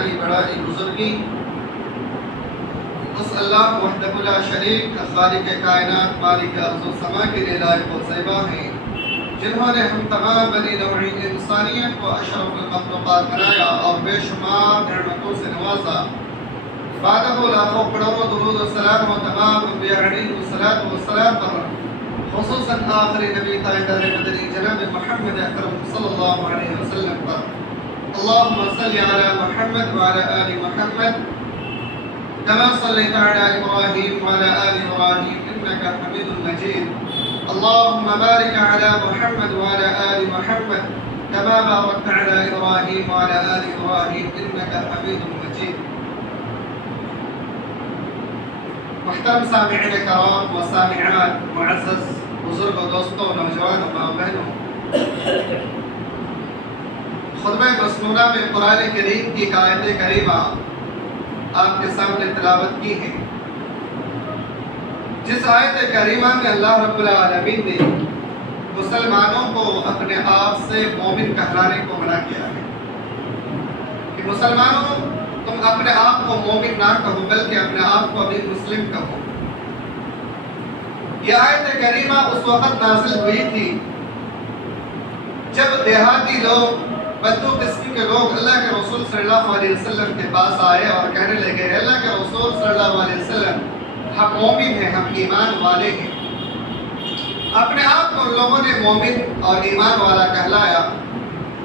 پیاری بڑائی بزرگی اس اللہ وحدہ لا شریک خالق کائنات مالک ارض و سما کے لیے لائق و زیبا ہیں، جنہوں نے ہم تمام بنی نوع انسانیت کو اشرف المخلوقات بنایا اور بے شمار نعمتوں سے نوازا۔ بعد لاکھوں کروڑوں درود و سلام و تمام انبیاء علیہ السلام پر، خصوصاً آخری نبی تاجدار مدنی جناب محمد اکرم صلی اللہ علیہ وسلم پر۔ اللہم صلی علی محمد وعلی آل محمد كما صليت على إبراهيم وعلى آل إبراهيم إنك حميد مجيد. اللهم بارك على محمد وعلى آل محمد كما باركت على إبراهيم وعلى آل إبراهيم إنك حميد مجيد. محترم سامعین کرام و سامعات، معزز بزرگ و دوستوں، نوجوان و ماں بہنوں، خطبہ مسنونہ میں قرآن کریم کی آیت کریمہ آپ کے سامنے تلاوت کی ہے، جس آیت کریمہ میں اللہ رب العالمین نے مسلمانوں کو اپنے آپ سے مومن کہلانے کو منع کیا ہے کہ مسلمانوں تم اپنے آپ کو مومن نہ کہو بلکہ اپنے آپ کو ابھی مسلم کہو۔ یہ آیت کریمہ اس وقت نازل ہوئی تھی جب دیہاتی لوگ، بدو قسم کے لوگ اللہ کے رسول صلی اللہ علیہ وسلم کے پاس آئے اور کہنے لگے اللہ کے رسول صلی اللہ علیہ وسلم ہم مومن ہیں، ہم ایمان والے ہیں۔ اپنے آپ کو لوگوں نے مومن اور ایمان والا کہلایا۔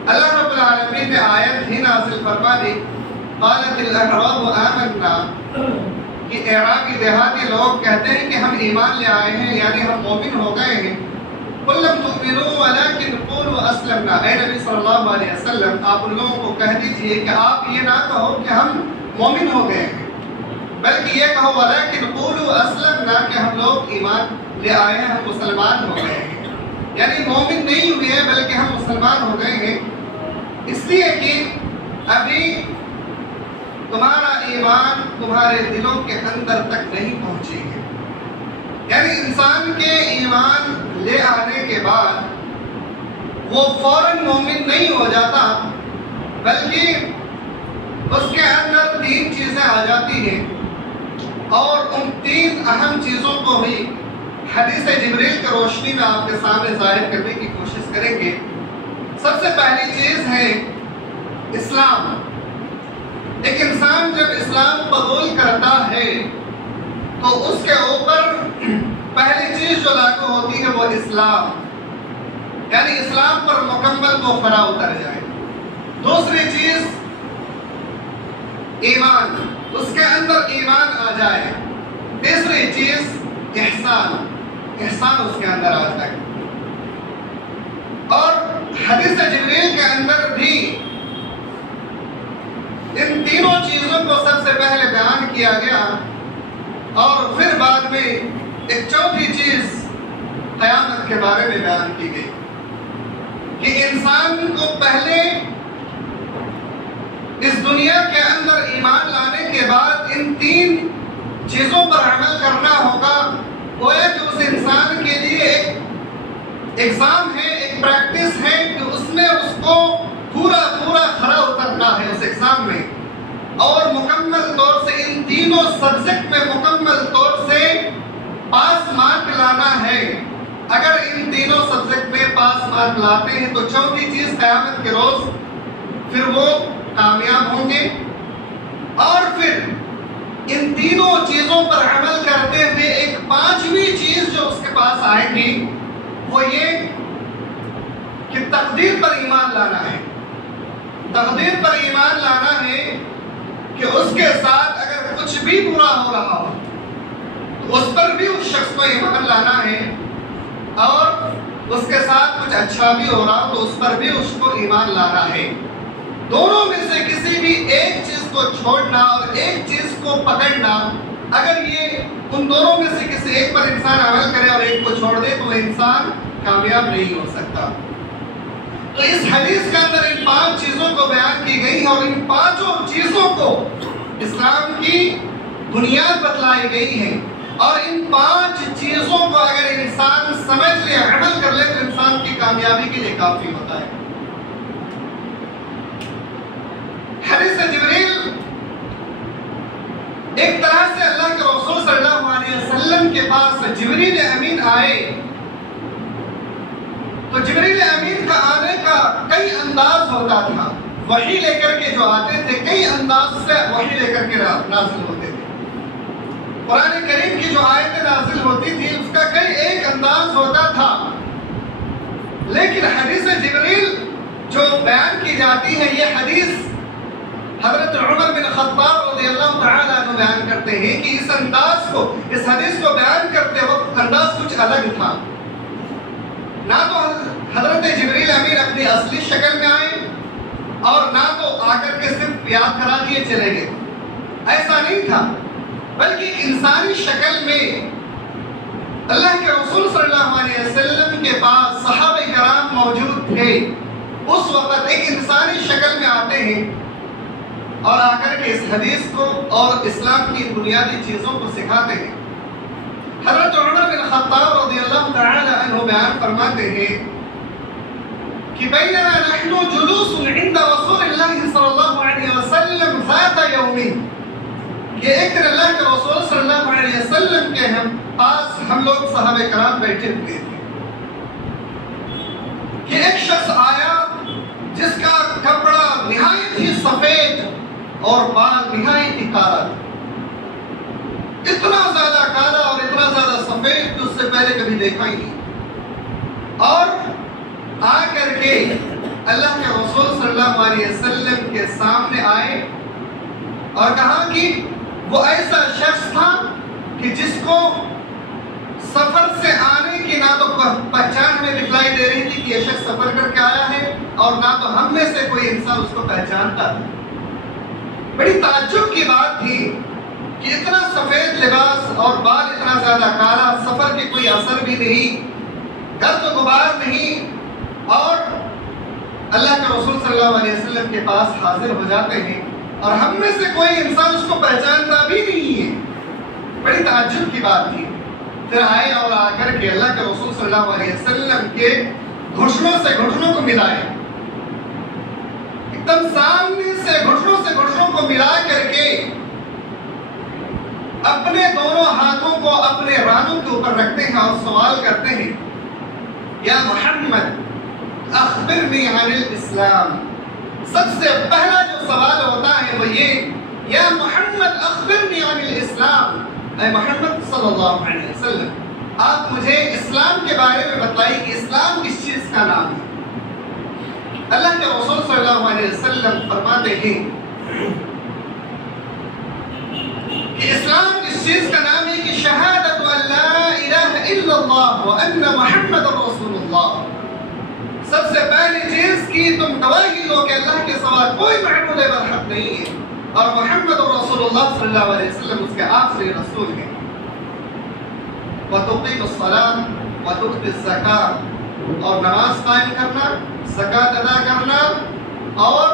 اللہ رب العالمین نے آیت ہی نازل فرما دی، قالت الاعراب آمنا، کہ اعرابی دیہاتی لوگ کہتے ہیں کہ ہم ایمان لے آئے ہیں، یعنی ہم مومن ہو گئے ہیں۔ قل لم تؤمنوا ولكن قولوا اسلمنا، اے نبی صلی اللہ علیہ وسلم آپ ان لوگوں کو کہہ دیجئے کہ آپ یہ نہ کہو کہ ہم مومن ہو گئے ہیں، بلکہ یہ کہو ولكن قولوا اسلمنا کہ ہم لوگ ایمان لے آئے ہیں، ہم مسلمان ہو گئے ہیں۔ یعنی مومن نہیں ہوئے ہیں بلکہ ہم مسلمان ہو گئے ہیں، اس لیے کہ ابھی تمہارا ایمان تمہارے دلوں کے اندر تک نہیں پہنچے ہے۔ یعنی انسان کے ایمان لے آنے کے بعد وہ فوراً مومن نہیں ہو جاتا، بلکہ اس کے اندر تین چیزیں آ جاتی ہیں، اور ان تین اہم چیزوں کو بھی حدیث جبریل کی روشنی میں آپ کے سامنے ظاہر کرنے کی کوشش کریں گے۔ سب سے پہلی چیز ہے اسلام۔ ایک انسان جب اسلام قبول کرتا ہے تو اس کے اوپر پہلی چیز جو لاگو ہوتی ہے وہ اسلام، یعنی اسلام پر مکمل وہ کھرا اتر جائے۔ دوسری چیز ایمان، اس کے اندر ایمان آ جائے۔ تیسری چیز احسان، احسان اس کے اندر آ جائے۔ اور حدیث جبریل کے اندر بھی ان تینوں چیزوں کو سب سے پہلے بیان کیا گیا، اور پھر بعد میں ایک چوتھی چیز قیامت کے بارے میں بیان کی گئی کہ انسان کو پہلے اس دنیا کے اندر ایمان لانے کے بعد ان تین چیزوں پر عمل کرنا ہوگا۔ گویا کہ اس انسان کے لیے ایک ایگزام ہے، ایک پریکٹس ہے کہ اس میں اس کو پورا کھرا اترنا ہے اس ایگزام میں، اور مکمل طور سے ان تینوں سبجیکٹ میں مکمل طور سے پاس مارک لانا ہے۔ اگر ان تینوں سبجیکٹ میں پاس مارک لاتے ہیں تو چوتھی چیز قیامت کے روز پھر وہ کامیاب ہوں گے۔ اور پھر ان تینوں چیزوں پر عمل کرتے ہوئے ایک پانچویں چیز جو اس کے پاس آئے گی وہ یہ کہ تقدیر پر ایمان لانا ہے۔ تقدیر پر ایمان لانا ہے کہ اس کے ساتھ اگر کچھ بھی برا ہو رہا ہو تو اس پر بھی اس شخص کو ایمان لانا ہے، اور اس کے ساتھ کچھ اچھا بھی ہو رہا ہو تو اس پر بھی اس کو ایمان لانا ہے۔ دونوں میں سے کسی بھی ایک چیز کو چھوڑنا اور ایک چیز کو پکڑنا، اگر یہ ان دونوں میں سے کسی ایک پر انسان عمل کرے اور ایک کو چھوڑ دے تو وہ انسان کامیاب نہیں ہو سکتا۔ تو اس حدیث کے اندر ان پانچ چیزوں کو بیان کی گئی ہے، اور ان پانچوں چیزوں کو اسلام کی بنیاد بتلائی گئی ہے، اور ان پانچ چیزوں کو اگر انسان سمجھ لے، عمل کر لے تو انسان کی کامیابی کے لیے کافی ہوتا ہے۔ حدیث جبریل ایک طرح سے اللہ کے رسول صلی اللہ علیہ وسلم کے پاس جبریل امین آئے تو جبریل امین کا آنے کا کئی انداز ہوتا تھا. وحی لے کر کے جو آتے تھے کئی انداز سے وحی لے کر کے نازل ہوتے تھے. قرآن کریم کی جو آیتیں نازل ہوتی تھی اس کا کئی ایک انداز ہوتا تھا. لیکن حدیث جبریل جو بیان کی جاتی ہے یہ حدیث حضرت عمر بن خطاب رضی اللہ تعالیٰ عنہ بیان کرتے ہیں کہ اس انداز کو اس حدیث کو بیان کرتے وقت انداز کچھ الگ تھا. نہ تو حضرت جبریل امین اپنی اصلی شکل میں آئے اور نہ تو آ کر کے صرف یاد کرا دیے چلے گئے. ایسا نہیں تھا بلکہ انسانی شکل میں اللہ کے رسول صلی اللہ علیہ وسلم کے پاس صحابہ کرام موجود تھے. اس وقت ایک انسانی شکل میں آتے ہیں اور آ کر کے اس حدیث کو اور اسلام کی بنیادی چیزوں کو سکھاتے ہیں. حضرت عمر بن خطاب رضی اللہ تعالی عنہ بیان فرماتے ہیں کہ بینما نحن جلوس عند رسول اللہ صلی اللہ علیہ وسلم ذات یوم، کہ ایک دن اللہ کے رسول صلی اللہ علیہ وسلم کے پاس ہم لوگ صحابہ کرام بیٹھے ہوئے تھے کہ ایک شخص آیا جس کا کپڑا نہایت ہی سفید اور بال نہایت ہی کالا. اتنا زیادہ کالا اور اتنا زیادہ سفید تو اس سے پہلے کبھی دیکھا ہی نہیں. اور آ کر کے اللہ کے رسول صلی اللہ علیہ وسلم کے سامنے آئے اور کہا کہ وہ ایسا شخص تھا کہ جس کو سفر سے آنے کی نہ تو پہچان میں دکھلائی دے رہی تھی کہ یہ شخص سفر کر کے آیا ہے اور نہ تو ہم میں سے کوئی انسان اس کو پہچانتا تھا. بڑی تعجب کی بات تھی کہ اتنا سفید لباس اور بال اتنا زیادہ کالا، سفر کے کوئی اثر بھی نہیں، گرد و غبار نہیں، اور اللہ کے رسول صلی اللہ علیہ وسلم کے پاس حاضر ہو جاتے ہیں اور ہم میں سے کوئی انسان اس کو پہچانتا بھی نہیں ہے. بڑی تعجب کی بات تھی. پھر آئے اور آ کر کے اللہ کے رسول صلی اللہ علیہ وسلم کے گھٹنوں سے گھٹنوں کو ملائے، ایک دم سامنے سے گھٹنوں کو ملا کر کے اپنے دونوں ہاتھوں کو اپنے رانوں کے اوپر رکھتے ہیں اور سوال کرتے ہیں، یا محمد اخبرنی عن الاسلام. سب سے پہلا جو سوال ہوتا ہے وہ یہ، یا محمد اخبرنی عن الاسلام، اے محمد صلی اللہ علیہ وسلم آپ مجھے اسلام کے بارے میں بتائیے کہ اسلام کس چیز کا نام ہے. اللہ کے رسول صلی اللہ علیہ وسلم فرماتے ہیں کہ اسلام اس چیز کا نام ہے کہ شہادت ان لا الہ الا اللہ وان محمد رسول اللہ. سب سے پہلی چیز کی تم گواہی دو کہ اللہ کے سوا کوئی معبود برحق نہیں ہے اور محمد رسول اللہ صلی اللہ علیہ وسلم اس کے آخری رسول ہیں. وتقیم الصلاۃ وتؤتی الزکاۃ، اور نماز قائم کرنا، زکات ادا کرنا، اور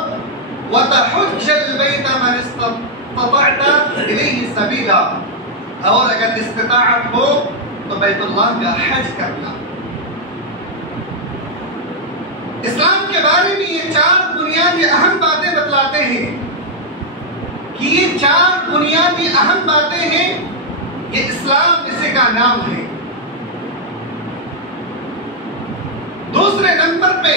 وتحج البیت من استطعت الیہ سبیلا، اور اگر استطاعت ہو تو بیت اللہ کا حج کرنا. اسلام کے بارے میں یہ چار بنیادی اہم باتیں بتلاتے ہیں کہ یہ چار بنیادی اہم باتیں ہیں، یہ اسلام اسی کا نام ہے. دوسرے نمبر پہ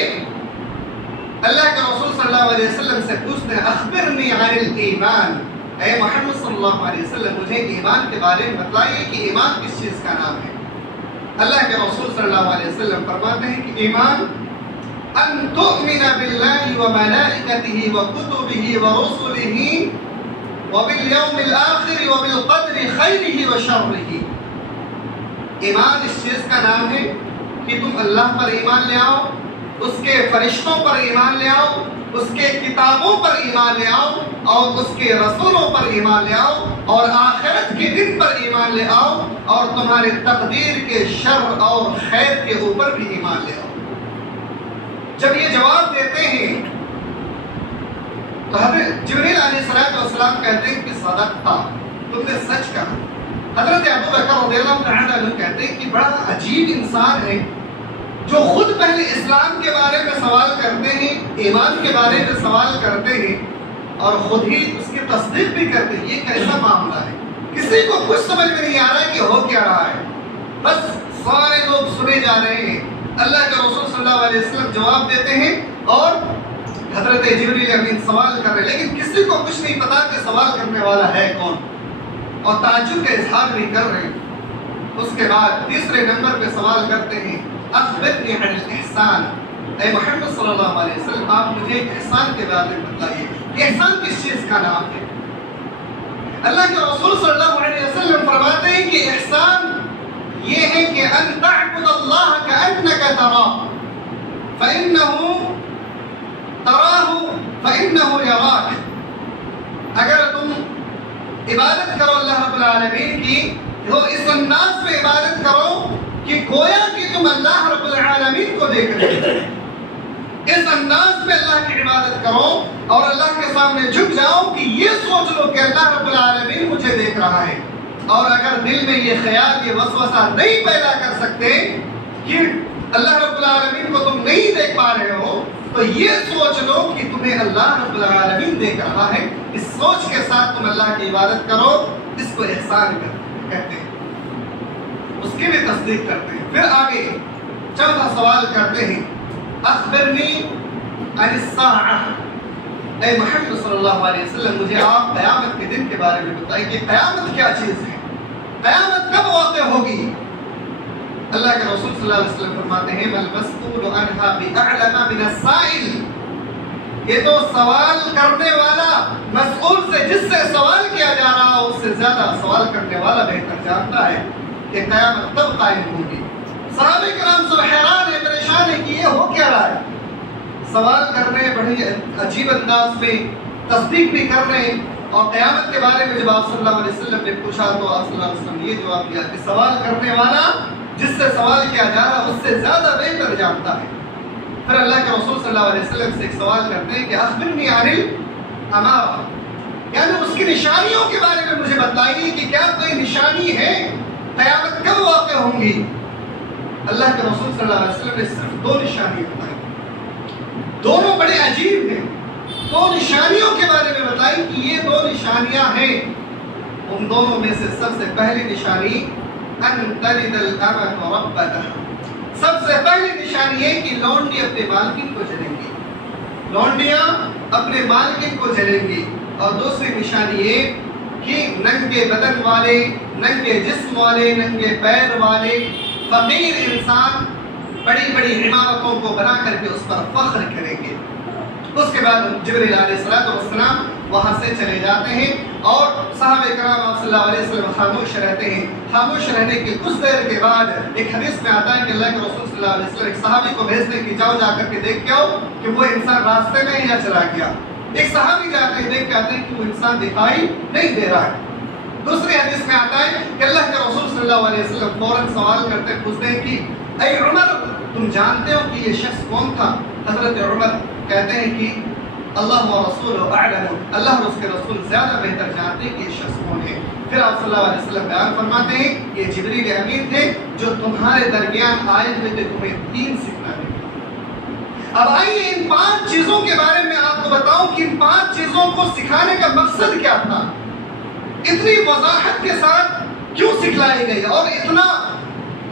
اللہ کے رسول صلی اللہ علیہ وسلم سے پوچھتے ہیں، اخبرنی عن الایمان، اے محمد صلی اللہ علیہ وسلم مجھے ایمان کے بارے میں بتلائیے کہ ایمان کس چیز کا نام ہے. اللہ کے رسول صلی اللہ علیہ وسلم فرماتے ہیں کہ ایمان ان تؤمن بالله وملائكته وكتبه ورسله وباليوم الآخر وبالقدر خيره وشره. ایمان اس چیز کا نام ہے کہ تم اللہ پر ایمان لے آؤ، اس کے فرشتوں پر ایمان لے آؤ، اس کے کتابوں پر ایمان لے آؤ، اور اس کے رسولوں پر ایمان لے آؤ، اور آخرت کے دن پر ایمان لے آؤ، اور تمہارے تقدیر کے شر اور خیر کے اوپر بھی ایمان لے آؤ. جب یہ جواب دیتے ہیں تو حضرت جبریل علیہ السلام کہتے ہیں کہ صدقتا، تم نے سچ کہا. حضرت ابو بکر رضی اللہ عنہ کہتے ہیں کہ بڑا عجیب انسان ہے جو خود پہلے اسلام کے بارے میں سوال کرتے ہیں، ایمان کے بارے میں سوال کرتے ہیں، اور خود ہی اس کی تصدیق بھی کرتے ہیں. یہ کیسا معاملہ ہے؟ کسی کو کچھ سمجھ میں نہیں آ رہا ہے کہ ہو کیا رہا ہے، بس سارے لوگ سنے جا رہے ہیں، اللہ کے رسول صلی اللہ علیہ وسلم جواب دیتے ہیں اور حضرت جبریل امین سوال کر رہے ہیں، لیکن کسی کو کچھ نہیں پتا کہ سوال کرنے والا ہے کون، اور تعجب کا اظہار بھی کر رہے ہیں۔ اس کے بعد تیسرے نمبر پہ سوال کرتے ہیں، اخبرنی عن الاحسان، اے محمد صلی اللہ علیہ وسلم آپ مجھے احسان کے بارے میں بتائیے کہ احسان کس چیز کا نام ہے۔ اللہ کے رسول صلی اللہ علیہ وسلم فرماتے ہیں کہ احسان یہ ہے کہ ان تعبد اللہ کأنک تراہ فإنه یراک، اگر تم عبادت کرو اللہ رب العالمین کی تو اس انداز میں عبادت کرو کہ گویا کہ تم اللہ رب العالمین کو دیکھ رہے ہو، اس انداز میں اللہ کی عبادت کرو اور اللہ کے سامنے جھک جاؤ کہ یہ سوچ لو کہ اللہ رب العالمین مجھے دیکھ رہا ہے۔ اور اگر دل میں یہ خیال، یہ وسوسہ نہیں پیدا کر سکتے کہ اللہ رب العالمین کو تم نہیں دیکھ پا رہے ہو، تو یہ سوچ لو کہ تمہیں اللہ رب العالمین دیکھ رہا ہے، اس سوچ کے ساتھ تم اللہ کی عبادت کرو، اس کو احسان کہتے ہیں، اس کی بھی تصدیق کرتے ہیں۔ پھر آگے چوتھا سوال کرتے ہیں، اخبرنی عن الساعہ، اے محمد صلی اللہ علیہ وسلم مجھے آپ قیامت کے دن کے بارے میں بتائیں کہ قیامت کیا چیز ہے، قیامت کب واقع ہوگی۔ اللہ کے رسول صلی اللہ علیہ وسلم فرماتے ہیں مَالْمَسْئُولُ عَنْهَا بِأَعْلَمَ مِنَ السَّائِلِ، یہ تو سوال کرنے والا مسئول سے، جس سے سوال کیا جا رہا ہو اس سے زیادہ سوال کرنے والا بہتر جانتا ہے کہ قیامت کب قائم ہوگی۔ صحابہ کرام سب حیران ہیں، پریشان ہیں کہ یہ ہو کیا رہا ہے، سوال کر رہے ہیں بڑے عجیب انداز میں، تصدیق بھی کر رہے ہیں، اور قیامت کے بارے میں جب آپ صلی اللہ علیہ وسلم نے پوچھا تو آپ صلی اللہ علیہ وسلم نے یہ جواب دیا کہ سوال کرنے والا جس سے سوال کیا جا رہا ہے اس سے زیادہ بہتر جانتا ہے۔ پھر اللہ کے رسول صلی اللہ علیہ وسلم سے ایک سوال کرتے ہیں کہ اخبرنی عن الامارہ، یعنی اس کی نشانیوں کے بارے میں مجھے بتائیے کہ کیا کوئی نشانی ہے، قیامت کب واقع ہوں گی۔ اللہ کے رسول صلی اللہ علیہ وسلم نے صرف دو نشانیاں بتائی، دونوں بڑے عجیب ہیں، دو نشانیوں کے بارے میں بتائی کہ یہ دو نشانیاں ہیں۔ ان دونوں میں سے سب سے پہلی نشانی ان تلد الامۃ ربتہا، سب سے پہلی نشانی ہے کہ لونڈی اپنے مالکن کو جلیں گی، لونڈیاں اپنے مالکن کو جلیں گی۔ اور دوسری نشانی یہ کہ ننگے بدن والے، ننگے جسم والے، ننگے پیر والے فقیر انسان بڑی بڑی عمارتوں کو بنا کر کے اس پر فخر کریں گے۔ اس کے بعد جبریل علیہ السلام وہاں سے چلے جاتے ہیں اور صحابہ کرام آپ صلی اللہ علیہ وسلم خاموش رہتے ہیں۔ خاموش رہنے کے کچھ دیر کے بعد ایک حدیث میں آتا ہے کہ اللہ کے رسول صلی اللہ علیہ وسلم ایک صحابی کو بھیجتے ہیں کہ جاؤ جا کر کے دیکھ کے آؤ کہ وہ انسان راستے میں ہی یا چلا گیا۔ ایک صحابی جاتے ہیں، دیکھ کے آتے ہیں کہ وہ انسان دکھائی نہیں دے رہا ہے۔ دوسری حدیث میں آتا ہے کہ اللہ کے رسول صلی اللہ علیہ وسلم فوراً سوال کرتے ہیں، پوچھتے ہیں کہ اے عمر تم جانتے ہو کہ یہ شخص کون تھا؟ حضرت عمر کہتے ہیں کہ اللہ و رسول اعلم، اللہ اور اس کے رسول زیادہ بہتر جانتے ہیں کہ یہ شخص کون ہے۔ پھر آپ صلی اللہ علیہ وسلم بیان فرماتے ہیں یہ جبریل امین تھے جو تمہارے درمیان آئے ہوئے تھے تمہیں دین سکھانے۔ اب آئیے ان 5 چیزوں کے بارے میں آپ کو بتاؤں کہ ان 5 چیزوں کو سکھانے کا مقصد کیا تھا، اتنی وضاحت کے ساتھ کیوں سکھلائی گئی اور اتنا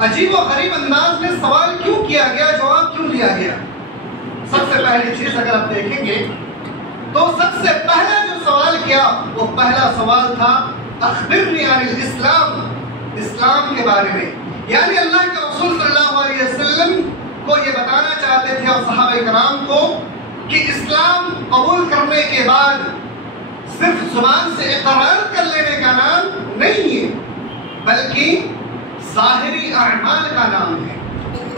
عجیب و غریب انداز میں سوال کیوں کیا گیا، جواب کیوں لیا گیا۔ سب سے پہلی چیز اگر آپ دیکھیں گے تو سب سے پہلا جو سوال کیا وہ پہلا سوال تھا اخبرنی عن الاسلام، اسلام کے بارے میں، یعنی اللہ کے رسول صلی اللہ علیہ وسلم کو یہ بتانا چاہتے تھے اور صحابہ کرام کو کہ اسلام قبول کرنے کے بعد صرف زبان سے اقرار کر لینے کا نام نہیں ہے بلکہ ظاہری اعمال کا نام ہے۔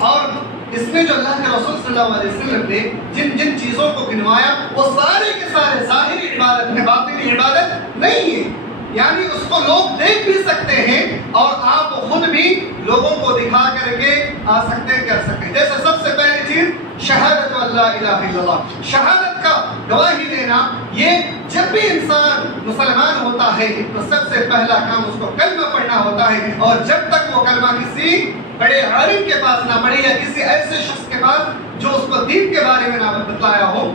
اور اس میں جو اللہ کے رسول صلی اللہ علیہ وسلم نے جن جن چیزوں کو گنوایا وہ سارے کے سارے ظاہری عبادت میں، باطنی عبادت نہیں ہے، یعنی اس کو لوگ دیکھ بھی سکتے ہیں اور آپ خود بھی لوگوں کو دکھا کر کے آ سکتے کر سکتے ہیں۔ جیسے سب سے پہلی چیز شہادت اللہ الہ الا اللہ، شہادت کا گواہی دینا۔ یہ جب بھی انسان مسلمان ہوتا ہے تو سب سے پہلا کام اس کو کلمہ پڑھنا ہوتا ہے، اور جب تک وہ کلمہ کسی بڑے عالم کے پاس نہ پڑھے یا کسی ایسے شخص کے پاس جو اس کو دین کے بارے میں نہ بتلایا ہو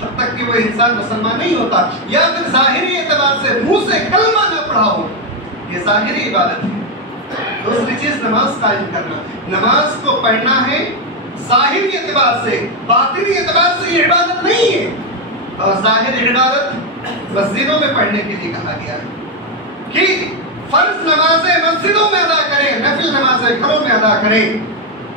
تب تک کہ وہ انسان مسلمان نہیں ہوتا، یا پھر ظاہری اعتبار سے منہ سے کلمہ نہ پڑھا ہو یہ ظاہری عبادت ہے۔ دوسری چیز نماز قائم کرنا، نماز کو پڑھنا ہے ظاہری اعتبار سے، باطنی اعتبار سے یہ عبادت نہیں ہے۔ اور ظاہری عبادت مسجدوں میں پڑھنے کے لیے کہا گیا ہے کہ فرض نمازیں مسجدوں میں ادا کریں، نفل نمازیں گھروں میں ادا کریں،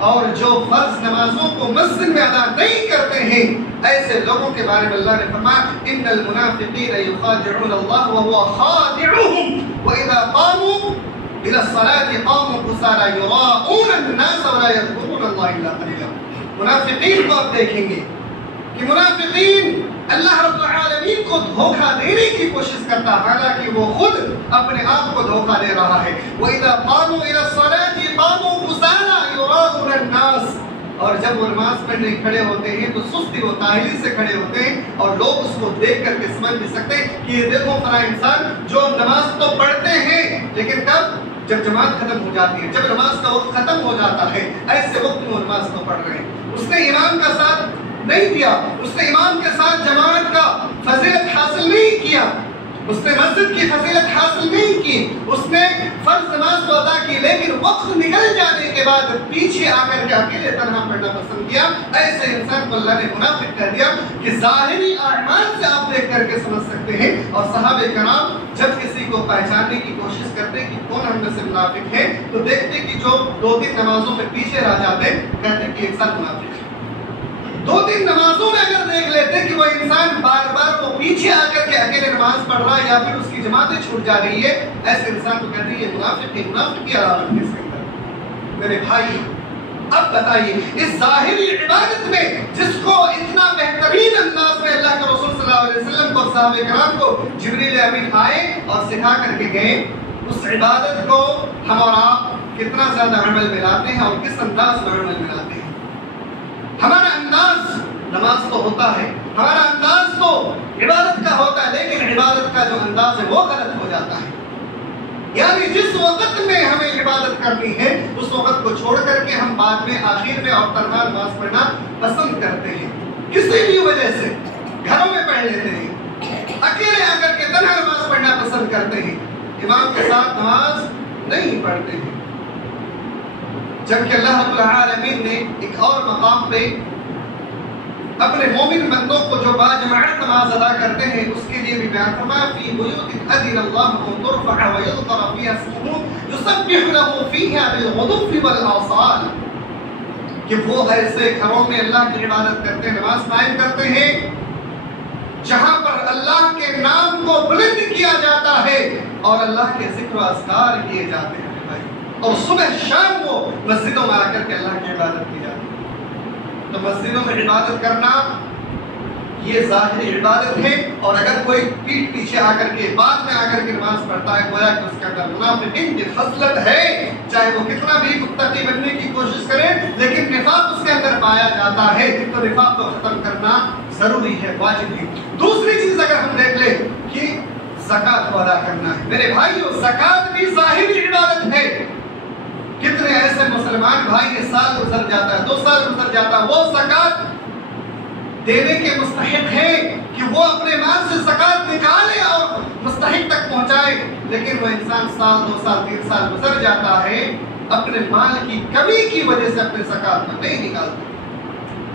اور جو فرض نمازوں کو مسجد میں ادا نہیں کرتے ہیں ایسے لوگوں کے بارے میں اللہ نے فرمایا ان المنافقین یخادعون اللہ وهو خادعهم واذا قاموا الى الصلاة قاموا كسالى يراءون الناس ولا يذكرون الله الا قليلا۔ منافقین کو آپ دیکھیں گے کہ منافقین اللہ رب العالمین کو دھوکہ دینے کی کوشش کرتا، حالانکہ وہ خود اپنے آپ کو دھوکہ دے رہا ہے۔ وَإِذَا قَامُوا إِلَى الصَّلَاةِ قَامُوا كُسَالَى يُرَاءُونَ النَّاسَ، اور جب وہ نماز پڑھنے کھڑے ہوتے ہیں تو سستی و کاہلی سے کھڑے ہوتے ہیں، اور لوگ اس کو دیکھ کر کے سمجھ بھی سکتے ہیں کہ یہ دیکھو فلاں انسان جو نماز تو پڑھتے ہیں لیکن کب؟ جب جماعت ختم ہو جاتی ہے، جب نماز کا وقت ختم ہو جاتا ہے، ایسے وقت میں وہ نماز کو پڑھ رہے ہیں۔ اس نے امام کا ساتھ نہیں دیا، اس نے امام کے ساتھ جماعت کا فضیلت حاصل نہیں کیا، اس نے مسجد کی فضیلت حاصل نہیں کی، اس نے فرض نماز تو ادا کی لیکن وقت نکل جانے کے بعد پیچھے آ کر کے اکیلے تنہا پڑھنا پسند کیا۔ ایسے انسان کو اللہ نے منافق کہہ دیا کہ ظاہری اعمال سے آپ دیکھ کر کے سمجھ سکتے ہیں۔ اور صحابہ کرام جب کسی کو پہچاننے کی کوشش کرتے کہ کون ہم میں سے منافق ہے تو دیکھتے کہ جو 2-3 نمازوں میں پیچھے رہ جاتے کہتے کہ ایک ساتھ منافق ہے۔ 2-3 نمازوں میں اگر دیکھ لیتے کہ وہ انسان بار بار وہ پیچھے آ کر کے اکیلے نماز پڑھ رہا ہے یا پھر اس کی جماعتیں چھوٹ جا رہی ہے، ایسے انسان کو کہتے ہیں یہ منافق ہے۔ منافق کی علامت کس کے اندر؟ میرے بھائی اب بتائیے اس ظاہری عبادت میں جس کو اتنا بہترین انداز میں اللہ کے رسول صلی اللہ علیہ وسلم کو صحابہ کرام کو جبریل امین آئے اور سکھا کر کے گئے، اس عبادت کو ہم اور آپ کتنا زیادہ عمل میں لاتے ہیں اور کس انداز میں عمل میں لاتے ہیں؟ ہمارا انداز نماز تو ہوتا ہے، ہمارا انداز تو عبادت کا ہوتا ہے، لیکن عبادت کا جو انداز ہے وہ غلط ہو جاتا ہے۔ یعنی جس وقت میں ہمیں عبادت کرنی ہے اس وقت کو چھوڑ کر کے ہم بعد میں آخر میں اور تنہا نماز پڑھنا پسند کرتے ہیں، کسی بھی وجہ سے گھروں میں پڑھ لیتے ہیں، اکیلے آ کر کے تنہا نماز پڑھنا پسند کرتے ہیں، امام کے ساتھ نماز نہیں پڑھتے ہیں۔ جبکہ اللہ رب العالمین نے ایک اور مقام پہ اپنے مومن بندوں کو جو باجماعت نماز ادا کرتے ہیں اس کے لیے بھی بیان فرمایا فی بیوت اذن اللہ ان ترفع ویذکر فیہا اسمہ یسبح لہ فیہا بالغدو والآصال، کہ وہ ایسے گھروں میں اللہ کی عبادت کرتے ہیں، نماز قائم کرتے ہیں جہاں پر اللہ کے نام کو بلند کیا جاتا ہے اور اللہ کے ذکر و اذکار کیے جاتے ہیں، اور صبح شام کو مسجدوں میں آ کر کے اللہ کی عبادت کی جاتی ہے۔ تو مسجدوں میں عبادت کرنا یہ ظاہری عبادت ہے، اور اگر کوئی پیٹ پیچھے آ کر کے بعد میں آ کر کے نماز پڑھتا ہے گویا کہ اس کے اندر منافقین کی خصلت ہے، چاہے وہ کتنا بھی متقی بننے کی کوشش کرے لیکن نفاق اس کے اندر پایا جاتا ہے، تو نفاق کو ختم کرنا ضروری ہے، واجب ہے۔ دوسری چیز اگر ہم دیکھ لیں کہ زکوٰۃ کو ادا کرنا ہے، میرے بھائیو زکوٰۃ بھی ظاہری عبادت ہے۔ کتنے ایسے مسلمان بھائی یہ سال گزر جاتا ہے، 2 سال گزر جاتا ہے، وہ زکوٰۃ دینے کے مستحق ہے کہ وہ اپنے مال سے زکوٰۃ نکالے اور مستحق تک پہنچائے، لیکن وہ انسان سال 2 سال 3 سال گزر جاتا ہے اپنے مال کی کمی کی وجہ سے اپنے زکوٰۃ میں نہیں نکالتا۔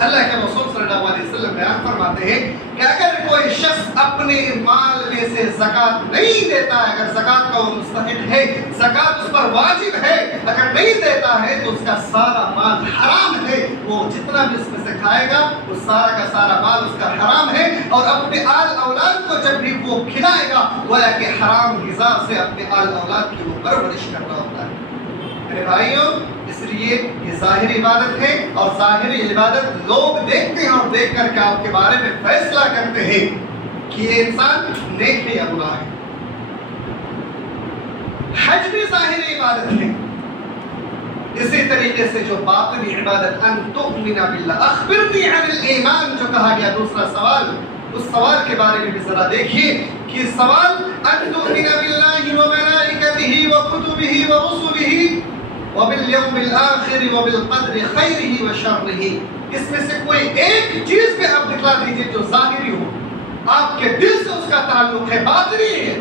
اللہ کے رسول صلی اللہ علیہ وسلم بیان فرماتے ہیں کہ اگر کوئی شخص اپنے مال میں سے زکوٰۃ نہیں دیتا ہے، اگر زکوٰۃ کا وہ مستحق ہے، زکوٰۃ اس پر واجب ہے، اگر نہیں دیتا ہے تو اس کا سارا مال حرام ہے، وہ جتنا بھی اس میں سے کھائے گا وہ سارا کا سارا مال اس کا حرام ہے، اور اپنے آل اولاد کو جب بھی وہ کھلائے گا گویا کہ حرام غذا سے اپنے آل اولاد کی وہ پرورش کرنا ہوتا ہے۔ میرے بھائیوں اس لیے یہ ظاہری عبادت ہے، اور ظاہری عبادت لوگ دیکھتے ہیں اور دیکھ کر کے آپ کے بارے میں فیصلہ کرتے ہیں کہ یہ انسان نیک ہے یا برا ہے۔ حج بھی ظاہری عبادت ہے، اسی طریقے سے جو باطنی عبادت ان تؤمن باللہ اخبرنی عن الایمان جو کہا گیا دوسرا سوال، اس سوال کے بارے میں بھی ذرا دیکھیے کہ سوال ان تؤمن باللہ وملائکتہ وکتبہ ورسلہ وبالیوم الآخر وبالقدر خیرہ وشرہ، اس میں سے کوئی ایک چیز پہ آپ دکھلا دیجئے جو ظاہری ہو، آپ کے دل سے اس کا تعلق ہے، باطنی ہے۔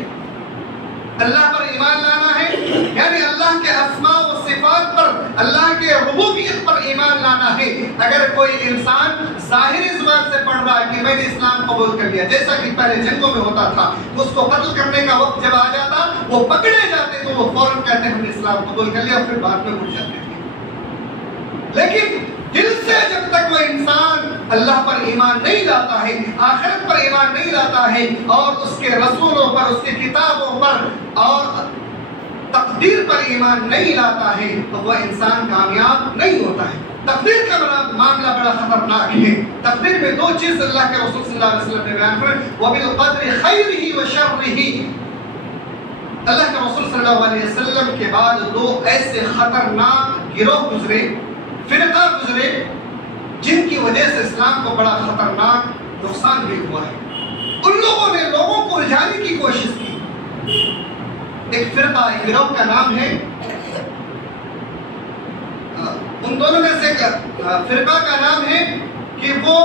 اللہ پر ایمان لانا ہے، یعنی اللہ کے اسماء و صفات پر، اللہ کے ربوبیت پر ایمان لانا ہے۔ اگر کوئی انسان ظاہری زبان سے پڑھ رہا ہے کہ میں نے اسلام قبول کر لیا، جیسا کہ پہلے جنگوں میں ہوتا تھا، اس کو قتل کرنے کا وقت جب آ جاتا وہ پکڑے جاتے تو وہ فوراً کہتے ہیں ہم نے اسلام قبول کر لیا، اور پھر بعد میں اٹھ جاتے تھے۔ لیکن دل سے جب تک وہ انسان اللہ پر ایمان نہیں لاتا ہے، آخرت پر ایمان نہیں لاتا ہے، اور اس کے رسولوں پر، اس کی کتابوں پر اور تقدیر پر ایمان نہیں لاتا ہے، تو وہ انسان کامیاب نہیں ہوتا ہے۔ تقدیر کا معاملہ بڑا خطرناک ہے۔ تقدیر میں دو چیز اللہ کے رسول صلی اللہ علیہ وسلم نے بیان فرمائی، وَبِالْقَدْرِ خَيْرِهِ وَشَرِّهِ۔ اللہ کے رسول صلی اللہ علیہ وسلم کے بعد دو ایسے خطرناک گروہ گزرے، فرقہ گزرے، جن کی وجہ سے اسلام کو بڑا خطرناک نقصان بھی ہوا ہے۔ ان لوگوں نے لوگوں کو الجھانے کی کوشش کی۔ ایک فرقہ، ایک گروہ کا نام ہے، ان دونوں میں سے فرقہ کا نام ہے کہ وہ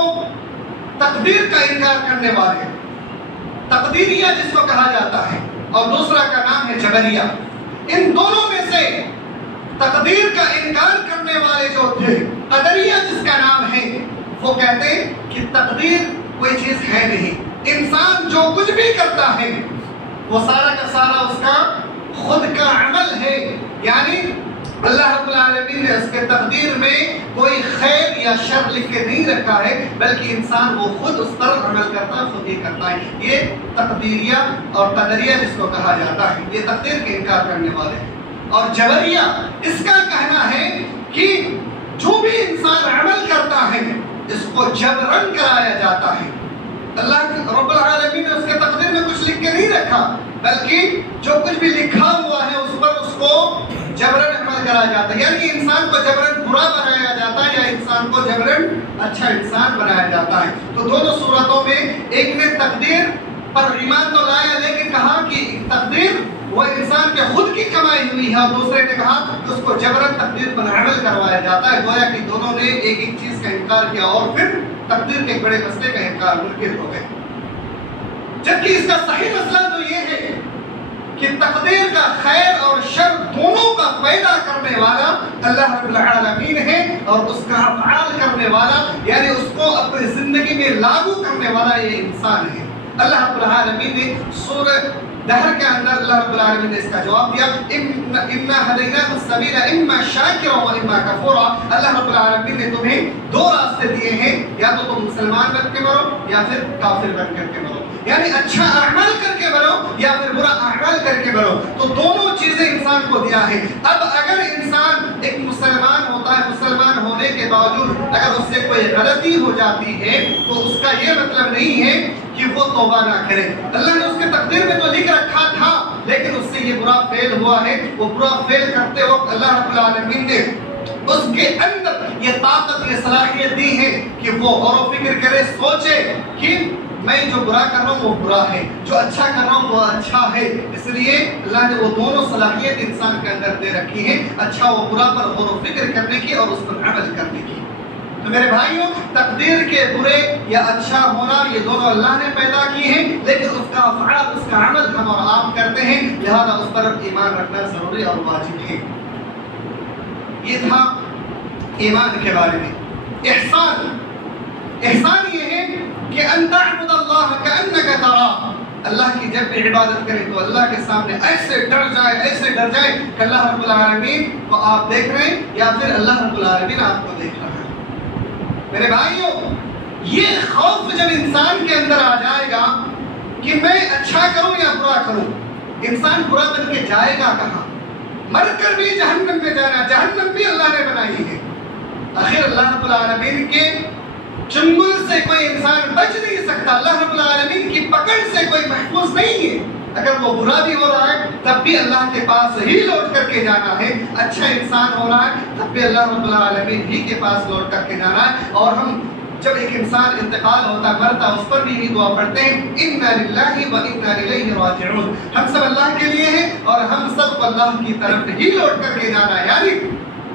تقدیر کا انکار کرنے والے، تقدیریہ جس کو کہا جاتا ہے، اور دوسرا کا نام ہے جبریہ۔ ان دونوں میں سے تقدیر کا انکار کرنے والے جو تھے، قدریہ جس کا نام ہے، وہ کہتے ہیں کہ تقدیر کوئی چیز ہے نہیں، انسان جو کچھ بھی کرتا ہے وہ سارا کا سارا اس کا خود کا عمل ہے، یعنی اللہ رب العالمین نے اس کے تقدیر میں کوئی خیر یا شر لکھ کے نہیں رکھا ہے، بلکہ انسان وہ خود اس پر عمل کرتا ہے، خود ہی کرتا ہے۔ یہ تقدیریہ اور قدریہ جس کو کہا جاتا ہے، یہ تقدیر کے انکار کرنے والے ہیں۔ اور جبریہ اس کا کہنا ہے کہ جو بھی انسان عمل کرتا ہے اس کو جبرن کرایا جاتا ہے۔ اللہ رب العالمین نے اس کے تقدیر میں کچھ لکھ کے نہیں رکھا، بلکہ جو کچھ بھی لکھا ہوا ہے اس پر اس کو جبرن عمل کرایا جاتا ہے، یعنی انسان کو جبرن برا بنایا جاتا ہے یا انسان کو جبرن اچھا انسان بنایا جاتا ہے۔ تو دونوں صورتوں میں ایک نے تقدیر پر ایمان تو لایا، لیکن کہا کہ تقدیر وہ انسان کے خود کی کمائی ہوئی ہے، اور دوسرے نے کہا کہ اس کو جبرن تقدیر پر عمل کروایا جاتا ہے۔ گویا کہ دونوں نے ایک ایک چیز کا انکار کیا اور پھر تقدیر کے ایک بڑے مسئلے کا انکار منکر ہو گئے۔ جبکہ اس کا صحیح مسئلہ تو یہ ہے کہ تقدیر کا خیر اور شر دونوں کا پیدا کرنے والا اللہ رب العالمین ہے، اور اس کا افعال کرنے والا یعنی اس کو اپنی زندگی میں لاگو کرنے والا یہ انسان ہے۔ اللہ رب العالمین نے سورہ دہر کے اندر اللہ رب العالمین نے اس کا جواب دیا، اِنَّا هَدَيْنَاهُ السَّبِيلَ إِمَّا شَاكِرًا وَإِمَّا كَفُورًا۔ اللہ رب العالمین نے تمہیں دو راستے دیے ہیں، یا تو تم مسلمان بن کے مرو یا پھر کافر بن کر کے مرو، یعنی اچھا اعمال کر کے مرو یا پھر برا اعمال کر کے مرو۔ تو دونوں چیزیں انسان کو دیا ہے۔ اب اگر انسان ایک مسلمان ہوتا ہے، مسلمان ہونے کے باوجود اگر اس سے کوئی غلطی ہو جاتی ہے تو اس کا یہ مطلب نہیں ہے کہ وہ توبہ نہ کرے۔ اللہ نے اس کے تقدیر میں تو لکھ رکھا تھا، لیکن اس سے یہ برا فعل ہوا ہے۔ وہ برا فعل کرتے وقت اللہ رب العالمین نے اس کے اندر یہ طاقت، یہ صلاحیت دی ہے کہ وہ غور و فکر کرے، سوچے کہ میں جو برا کر رہا ہوں وہ برا ہے، جو اچھا کر رہا ہوں وہ اچھا ہے۔ اس لیے اللہ نے وہ دونوں صلاحیت انسان کے اندر دے رکھی ہے، اچھا و برا پر غور و فکر کرنے کی اور اس پر عمل کرنے کی۔ تو میرے بھائیوں، تقدیر کے برے یا اچھا ہونا یہ دونوں اللہ نے پیدا کی ہیں، لیکن اس کا افعال، اس کا عمل ہم اور آپ کرتے ہیں، لہذا اس پر ایمان رکھنا ضروری اور واجب ہے۔ یہ تھا ایمان کے بارے میں۔ احسان یہ ہے کہ ان تعبد اللہ کأنک تراہ، اللہ کی جب بھی عبادت کریں تو اللہ کے سامنے ایسے ڈر جائے کہ اللہ رب العالمین کو آپ دیکھ رہے ہیں یا پھر اللہ رب العالمین آپ کو دیکھ رہا ہے۔ میرے بھائیوں، یہ خوف جب انسان کے اندر آ جائے گا کہ میں اچھا کروں یا برا کروں، انسان برا بن کے جائے گا کہاں؟ مر کر بھی جہنم میں جانا، جہنم بھی اللہ نے بنائی ہے۔ آخر اللہ رب العالمین کے چنگل سے کوئی انسان بچ نہیں سکتا، اللہ رب العالمین کی پکڑ سے کوئی محفوظ نہیں ہے۔ اگر وہ برا بھی ہو رہا ہے تب بھی اللہ کے پاس ہی لوٹ کر کے جانا ہے، اچھا انسان ہو رہا ہے تب بھی اللہ رب العالمین ہی کے پاس لوٹ کر کے جانا ہے۔ اور ہم جب ایک انسان انتقال ہوتا مرتا اس پر بھی یہی دعا پڑھتے ہیں، اِنَّا لِلَّهِ وَإِنَّا إِلَيْهِ رَاجِعُونَ، ہم سب اللہ کے لیے ہیں اور ہم سب کو اللہ کی طرف ہی لوٹ کر کے جانا ہے، یعنی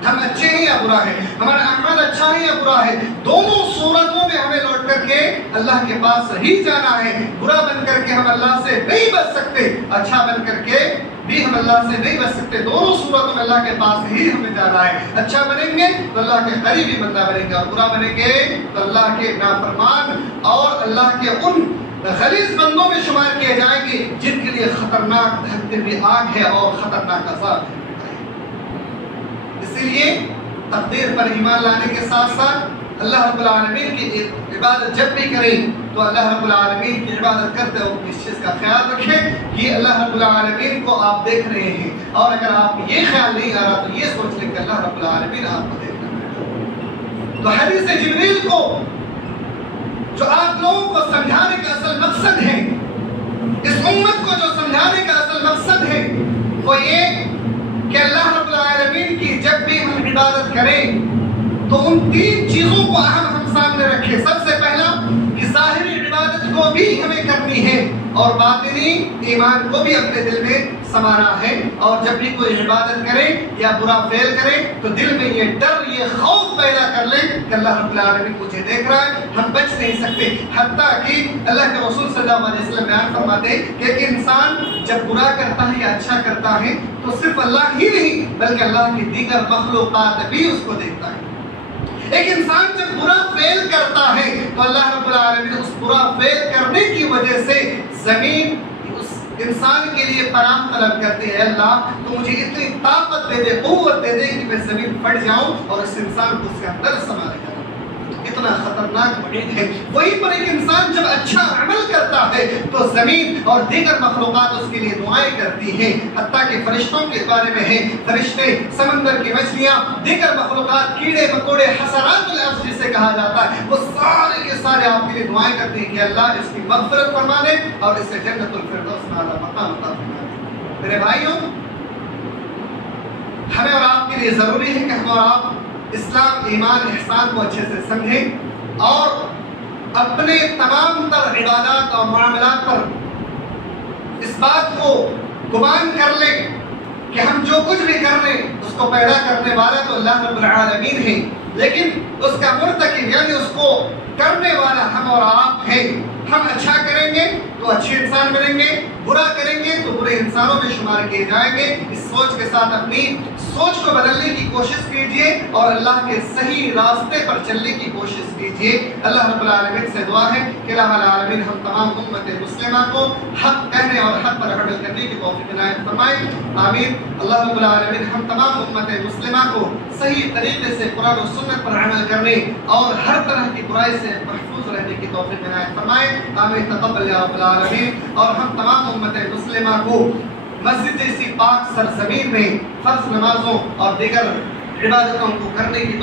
ہم اچھے ہیں یا برا ہے، ہمارا عمل اچھا ہے یا برا ہے، دونوں صورتوں میں ہمیں لوٹ کر کے اللہ کے پاس ہی جانا ہے۔ برا بن کر کے ہم اللہ سے نہیں بچ سکتے، اچھا بن کر کے بھی ہم اللہ سے نہیں بچ سکتے. دونوں صورتوں میں اللہ کے پاس ہی ہمیں جانا ہے. اچھا بنیں گے تو اللہ کے قریبی بندہ بنیں گے, اور برا بنیں گے تو اللہ کے نافرمان اور اللہ کے ان غلیظ بندوں میں شمار کیے جائیں گے جن کے لیے خطرناک دھکتے ہوئے آگ ہے اور خطرناک عذاب ہے. اسی لیے تقدیر پر ایمان لانے کے ساتھ ساتھ اللہ رب العالمین کی عبادت جب بھی کریں تو اللہ رب العالمین کی عبادت کرتے ہو اس چیز کا خیال رکھیں کہ اللہ رب العالمین کو آپ دیکھ رہے ہیں, اور اگر آپ کو یہ خیال نہیں آ رہا تو یہ سوچ لیں کہ اللہ رب العالمین آپ کو دیکھ رہا ہے. تو حدیث جبریل کو جو آپ لوگوں کو سمجھانے کا اصل مقصد ہے, اس امت کو جو سمجھانے کا اصل مقصد ہے وہ یہ کہ اللہ رب العالمین کی جب بھی ہم عبادت کریں تو ان 3 چیزوں کو اہم ہم سامنے رکھیں. سب سے پہلا کہ ظاہری عبادت کو بھی ہمیں کرنی ہے اور باطنی ایمان کو بھی اپنے دل میں سمانا ہے. اور جب بھی کوئی عبادت کرے یا برا فعل کرے تو دل میں یہ ڈر, یہ خوف پیدا کر لیں کہ اللہ رب العالمین مجھے دیکھ رہا ہے, ہم بچ نہیں سکتے. حتیٰ کہ اللہ کے رسول صلی اللہ علیہ وسلم بیان فرماتے ہیں کہ ایک انسان جب برا کرتا ہے یا اچھا کرتا ہے تو صرف اللہ ہی نہیں بلکہ اللہ کی دیگر مخلوقات بھی اس کو دیکھتا ہے. ایک انسان جب برا فعل کرتا ہے تو اللہ رب العالمین اس برا فعل کرنے کی وجہ سے زمین اس انسان کے لیے پناہ طلب کرتے ہیں, اللہ تو مجھے اتنی طاقت دے دے, قوت دے دے کہ میں زمین پھٹ جاؤں اور اس انسان کو اس کے اندر سما لے جاؤں. اتنا خطرناک وعید ہے. وہیں پر ایک انسان جب اچھا عمل کرتا ہے تو زمین اور دیگر مخلوقات اس کے لیے دعائیں کرتی ہیں. حتیٰ کہ فرشتوں کے بارے میں ہے, فرشتے, سمندر کی مچھلیاں, دیگر مخلوقات, کیڑے مکوڑے, حشرات الارض جسے کہا جاتا ہے, وہ سارے کے سارے آپ کے لیے دعائیں کرتے ہیں کہ اللہ اس کی مغفرت فرما دے اور اسے جنت الفردوس میں اعلیٰ مقام عطا فرما دے. میرے بھائیوں, ہمیں اور آپ کے لیے ضروری ہے کہ ہم اور آپ اسلام, ایمان, احسان کو اچھے سے سمجھیں اور اپنے تمام تر عبادات اور معاملات پر اس بات کو گمان کر لیں کہ ہم جو کچھ بھی کر رہے ہیں اس کو پیدا کرنے والا تو اللہ رب العالمین ہے, لیکن اس کا مرتکب یعنی اس کو کرنے والا ہم اور آپ ہیں. ہم اچھا کریں گے تو اچھے انسان بنیں گے, برا کریں گے تو برے انسانوں میں شمار کیے جائیں گے. اس سوچ کے ساتھ اپنی سوچ کو بدلنے کی کوشش کیجئے اور اللہ کے صحیح راستے پر چلنے کی کوشش کیجئے. اللہ رب العالمین سے دعا ہے کہ اللہ العالمین ہم تمام امت مسلمہ کو حق کہنے اور حق پر عمل کرنے کی توفیق عنایت فرمائے, آمین. اللہ رب العالمین ہم تمام امت مسلمہ کو صحیح طریقے سے قرآن و سنت پر عمل کرنے اور ہر طرح کی برائی سے محفوظ رہنے کی توفیق عنایت فرمائے, آمین. تقبل یا رب العالمین. اور ہم تمام امت مسلمہ کو مسجد جیسی پاک سرزمین میں فرض نمازوں اور دیگر عبادتوں کو کرنے کی